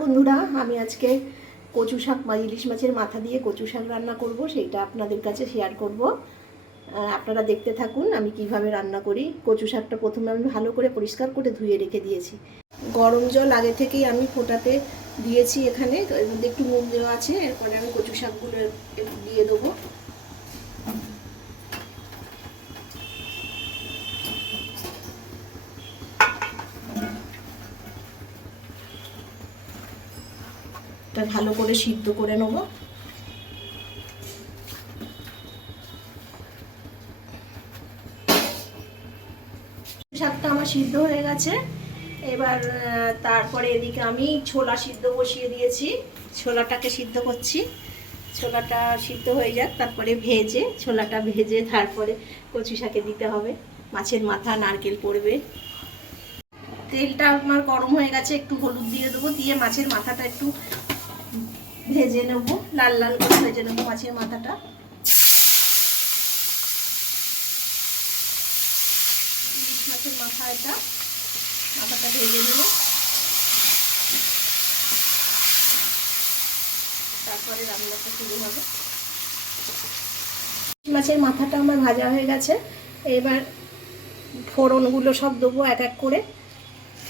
বন্ধুরা, আমি আজকে কচু শাক বা ইলিশ মাছের মাথা দিয়ে কচু শাক রান্না করব, সেইটা আপনাদের কাছে শেয়ার করব। আপনারা দেখতে থাকুন আমি কিভাবে রান্না করি। কচু শাকটা প্রথমে আমি ভালো করে পরিষ্কার করে ধুয়ে রেখে দিয়েছি। গরম জল আগে থেকেই আমি ফোটাতে দিয়েছি। এখানে এর মধ্যে একটু নুন দেওয়া আছে। এরপরে আমি কচু শাকগুলো দিয়ে দেবো। এটা ভালো করে সিদ্ধ করে নেব। শাকটা আমার সিদ্ধ হয়ে গেছে। এবার তারপরে এদিকে আমি ছোলা সিদ্ধ বসিয়ে দিয়েছি। ছোলাটাকে সিদ্ধ করছি। ছোলাটা সিদ্ধ হয়ে যাক, তারপরে ছোলাটা ভেজে তারপরে কচু শাকে দিতে হবে। মাছের মাথা, নারকেল পড়বে। তেলটা আমার গরম হয়ে গেছে, একটু হলুদ দিয়ে দেবো। দিয়ে মাছের মাথাটা একটু ভেজে নেব, লাল লাল করে ভেজে নেবো মাছের মাথাটা। ইলিশ মাছের মাথা, মাথাটা ভেজে নেব। তারপরে রান্নাটা শুরু হবে। মাছের মাথাটা আমার ভাজা হয়ে গেছে। এবার ফোড়নগুলো সব দেবো এক এক করে।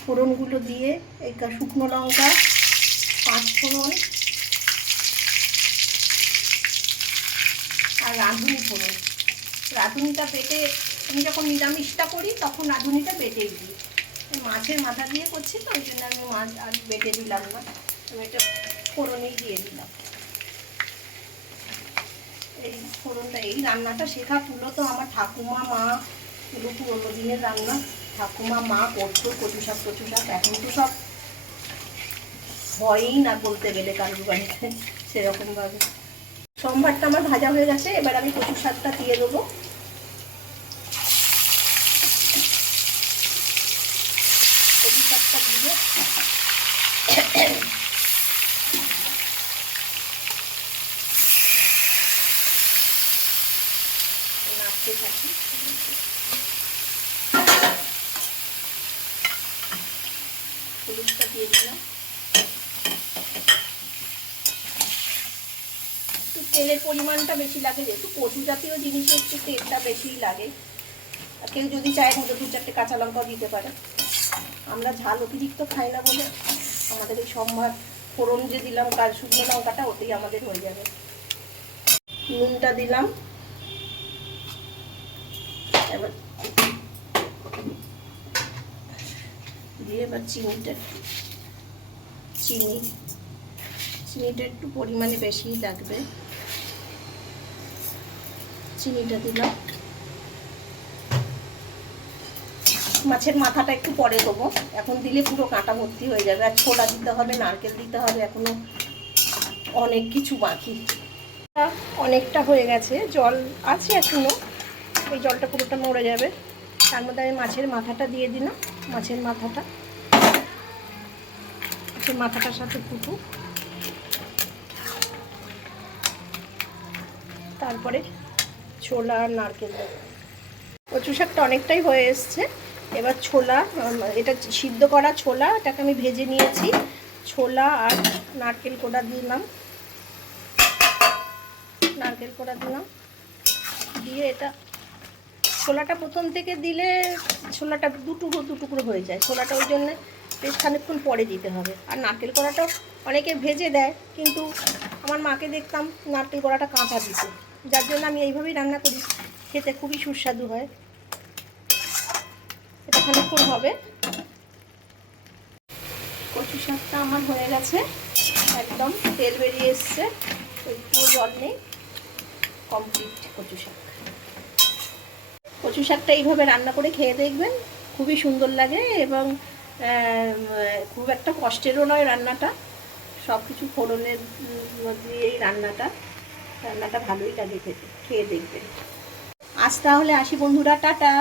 ফোড়নগুলো দিয়ে এই শুকনো লঙ্কা, পাঁচ ফোড়ন আর রাঁধুনি ফোড়ন। রাঁধুনিটা বেটে, আমি যখন নিরামিষটা করি তখন রাঁধুনিটা বেটেই দিই। মাছের মাথা দিয়ে করছি তো, ওই জন্য আমি মাছ আর বেটে দিলাম না, আমি এটা ফোড়নেই দিয়ে দিলাম। এই ফোড়নটা, এই রান্নাটা শেখা পুরো তো আমার ঠাকুমা, মা, পুরো পুরোনো দিনের রান্না। ঠাকুমা, মা করতো কচু শাক। এখন তো সব হয়ই না বলতে গেলে কারোর বাড়িতে সেরকমভাবে। সম্বারটা আমার ভাজা হয়ে গেছে। এবার আমি কচু শাকটা দিয়ে দেবো। কচু শাকটা দিয়ে নাড়তে থাকি। হলুদটা দিয়ে দিলাম। একটু তেলের পরিমাণটা বেশি লাগে, যেহেতু কচু জাতীয় জিনিসে একটু তেলটা বেশিই লাগে। কেউ যদি চায় মধ্যে 2-4টে কাঁচা লঙ্কাও দিতে পারে। আমরা ঝাল অতিরিক্ত খাই না বলে আমাদের এই সম্ভার ফোড়ন যে দিলাম, কাল শুকনো লঙ্কাটা, ওতেই আমাদের হয়ে যাবে। নুনটা দিলাম। এবার দিয়ে এবার চিনিটা একটু পরিমাণে বেশিই লাগবে। চিনিটা দিলাম। মাছের মাথাটা একটু পরে দেবো, এখন দিলে পুরো কাঁটা ভর্তি হয়ে যাবে। আর ছোলা দিতে হবে, নারকেল দিতে হবে, এখনো অনেক কিছু বাকি। অনেকটা হয়ে গেছে, জল আছে এখনো, এই জলটা পুরোটা মরে যাবে। তার মধ্যে আমি মাছের মাথাটা দিয়ে দিলাম। মাছের মাথাটার সাথে ফুটুক, তারপরে ছোলা আর নারকেল দেবো। কচু শাকটা অনেকটাই হয়ে এসছে। এবার ছোলা, এটা সিদ্ধ করা ছোলা, এটাকে আমি ভেজে নিয়েছি। ছোলা আর নারকেল কোড়া দিলাম। দিয়ে এটা, ছোলাটা প্রথম থেকে দিলে ছোলাটা দুটুকরো হয়ে যায়। ছোলাটা ওই জন্যে বেশ খানিকক্ষণ পরে দিতে হবে। আর নারকেল কোড়াটাও অনেকে ভেজে দেয়, কিন্তু আমার মাকে দেখতাম নারকেল কোড়াটা কাঁচা দিতে, যার জন্য আমি এইভাবেই রান্না করি। খেতে খুবই সুস্বাদু হয়। এটা খানিকক্ষণ হবে। কচু শাকটা আমার হয়ে গেছে, একদম তেল বেরিয়ে এসছে, একটু জল নেই, কমপ্লিট কচু শাকটা এইভাবে রান্না করে খেয়ে দেখবেন, খুবই সুন্দর লাগে। এবং খুব একটা কষ্টেরও নয় রান্নাটা, সব কিছু ফোড়নের দিয়ে এই রান্নাটা ভালোই লাগে খেতে, খেয়ে দেখবেন। আজ তাহলে আসি বন্ধুরা, টাটা।